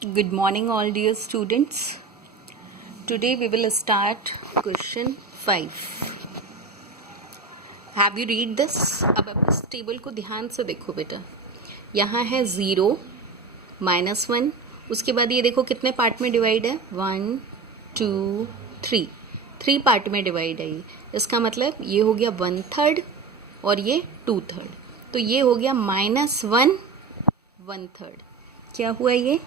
Good morning, all dear students. Today we will start question 5. Have you read this? अब आप इस table को ध्यान से देखो बेटा. यहाँ है 0, -1. उसके बाद ये देखो कितने पार्ट में डिवाइड है. 1, 2, 3. 3 पार्ट में डिवाइड है ये. इसका मतलब ये हो गया 1/3 और ये 2/3. तो ये हो गया -1 1/3. क्या हुआ ये?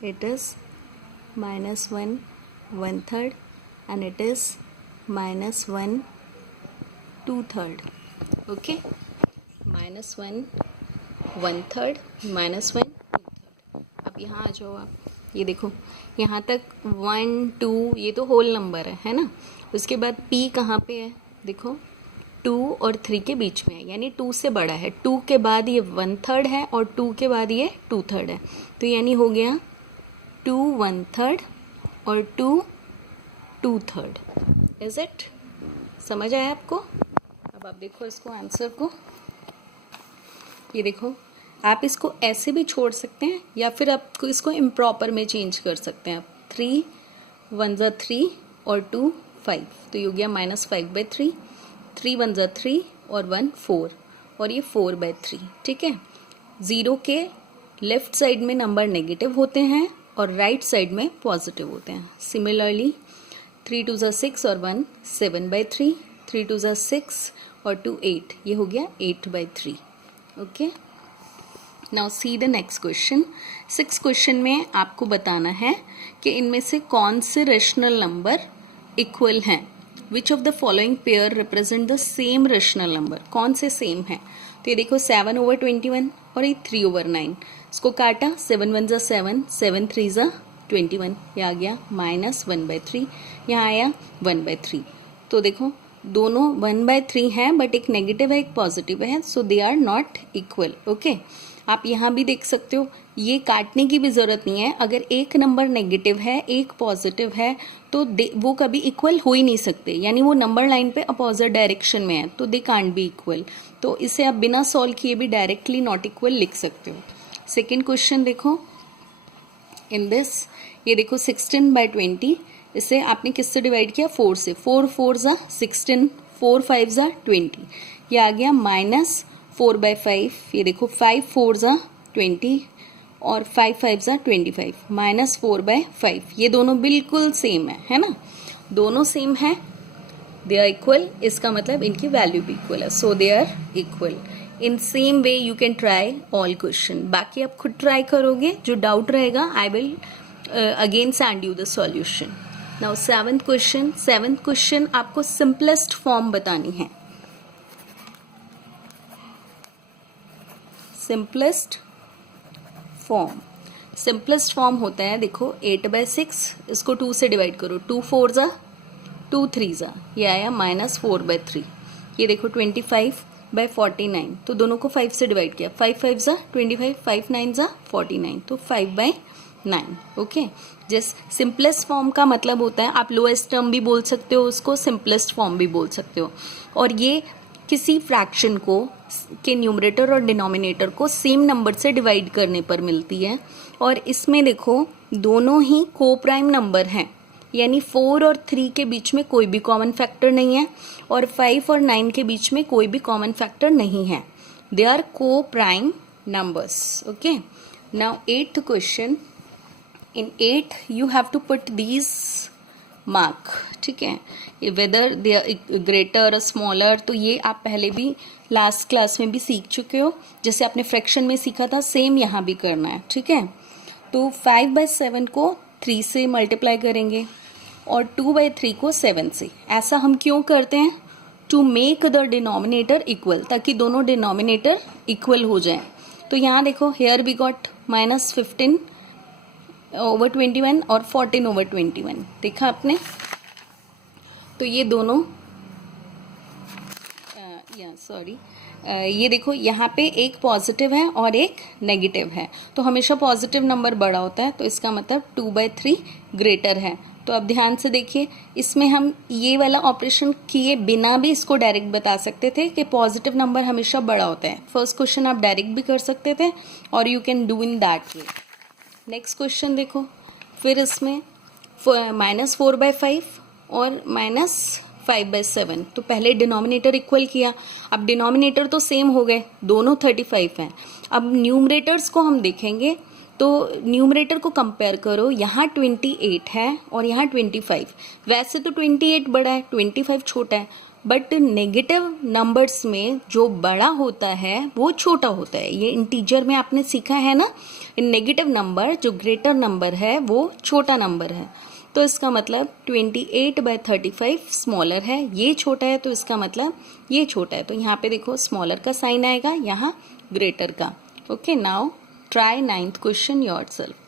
It is -1 1/3 and it is -1 2/3. Okay, -1 1/3 -1 2/3. अब यहाँ आ जाओ आप. ये देखो यहाँ तक 1 2 ये तो होल नंबर है ना. उसके बाद p कहाँ पे है? देखो 2 और 3 के बीच में है, यानी 2 से बड़ा है. 2 के बाद ये 1/3 है और 2 के बाद ये 2/3 है. तो यानी हो गया 2 1/3 और 2 2/3. Is it? समझ आया आपको? अब आप देखो इसको आंसर को. ये देखो आप इसको ऐसे भी छोड़ सकते हैं या फिर आपको इसको इम्प्रॉपर में चेंज कर सकते हैं. 3 1 ज़ा 3 और 2 5. तो ये हो गया -5/3. 3 1 ज़ा 3 और 1 4 और ये 4/3. ठीक है. 0 के लेफ्ट साइड में नंबर नेगेटिव होते हैं और राइट साइड में पॉजिटिव होते हैं. सिमिलरली 3 2 ज़ा 6 और 1 7/3. 3 2 ज़ा 6 और 2 8. ये हो गया 8/3. Okay. Now see the next question. 6 question में आपको बताना है कि इनमें से कौन से रेशनल नंबर इक्वल हैं. Which of the following pair represent the same rational number. कौन से सेम है? तो ये देखो 7/21 और ये 3/9. इसको काटा. 7 1 ज़ा 7, 7 3 ज़ा 21. ये आ गया -1/3. यहाँ आया 1/3. तो देखो दोनों 1/3 हैं बट एक नेगेटिव है एक पॉजिटिव है. So they are not equal. Okay. आप यहाँ भी देख सकते हो. ये काटने की भी ज़रूरत नहीं है. अगर एक नंबर नेगेटिव है एक पॉजिटिव है तो वो कभी इक्वल हो ही नहीं सकते. यानी वो नंबर लाइन पे अपोजिट डायरेक्शन में है तो दे कांट बी इक्वल. तो इसे आप बिना सॉल्व किए भी डायरेक्टली नॉट इक्वल लिख सकते हो. सेकेंड क्वेश्चन देखो. इन दिस ये देखो 16/20. इसे आपने किससे डिवाइड किया? 4 से. 4 4 ज़ा 16, 4 5 ज़ा 20. ये आ गया -4/5. ये देखो 5 4 ज़ा 20 और 5 5 ज़ा 25. -4/5. ये दोनों बिल्कुल सेम है ना. दोनों सेम है. They are equal. इसका मतलब इनकी वैल्यू भी इक्वल है. So they are equal. In same way you can try all question. बाकी आप खुद ट्राई करोगे. जो डाउट रहेगा I will again send you the solution. Now 7th question. 7th question आपको सिंपलेस्ट फॉर्म बतानी है. Simplest form. सिंपलेस्ट फॉर्म होता है देखो 8/6. इसको 2 से डिवाइड करो. 2 4 ज़ा 2 3 ज़ा. ये आया -4/3. ये देखो 25/49. तो दोनों को 5 से डिवाइड किया. 5 5 ज़ा 25, 5 9 ज़ा 49. तो 5/9. ओके. जिस सिंपलेस्ट फॉर्म का मतलब होता है आप लोएस्ट टर्म भी बोल सकते हो उसको, सिंपलेस्ट फॉर्म भी बोल सकते हो. और ये किसी फ्रैक्शन को के न्यूमरेटर और डिनोमिनेटर को सेम नंबर से डिवाइड करने पर मिलती है. और इसमें देखो दोनों ही को प्राइम नंबर हैं. यानी 4 और 3 के बीच में कोई भी कॉमन फैक्टर नहीं है और 5 और 9 के बीच में कोई भी कॉमन फैक्टर नहीं है. They are coprime numbers. Okay. Now 8th question. In 8 you have to put these mark. ठीक है. वेदर दे आर ग्रेटर और स्मॉलर तो ये आप पहले भी लास्ट क्लास में भी सीख चुके हो. जैसे आपने फ्रैक्शन में सीखा था सेम यहाँ भी करना है. ठीक है. तो 5/7 को 3 से मल्टीप्लाई करेंगे और 2/3 को 7 से. ऐसा हम क्यों करते हैं? To make the denominator equal, ताकि दोनों डिनोमिनेटर इक्वल हो जाएं. तो यहाँ देखो हेयर वी गॉट -15/21 और 14/21. देखा आपने. तो ये दोनों ये देखो यहाँ पे एक पॉजिटिव है और एक नेगेटिव है, तो हमेशा पॉजिटिव नंबर बड़ा होता है, तो इसका मतलब 2/3 ग्रेटर है। तो अब ध्यान से देखिए, इसमें हम ये वाला ऑपरेशन किए बिना भी इसको डायरेक्ट बता सकते थे कि पॉजिटिव नंबर हमेशा बड़ा होता है। फर्स्ट क्वेश्चन आप डायरेक्ट भी कर सकते थे और you can do in that way. Next question देखो, फिर इसमें -4/5 और -5/7, तो पहले डिनोमिनेटर इक्वल किया, अब डिनोमिनेटर तो सेम हो गए, दोनों 35 हैं। अब न्यूमरेटर्स को हम देखेंगे, तो न्यूमरेटर को कंपेयर करो, यहाँ 28 है और यहाँ 25। वैसे तो 28 बड़ा है, 25 छोटा है, बट नेगेटिव नंबर्स में जो बड़ा होता है वो छोटा होता है। ये इंटीजर में आपने सीखा है ना, नेगेटिव नंबर जो ग्रेटर नंबर है वो छोटा नंबर है। तो इसका मतलब 28/35 स्मॉलर है, ये छोटा है, तो इसका मतलब ये छोटा है। तो यहाँ पे देखो स्मॉलर का साइन आएगा, यहाँ ग्रेटर का। Okay, now try 9th question yourself.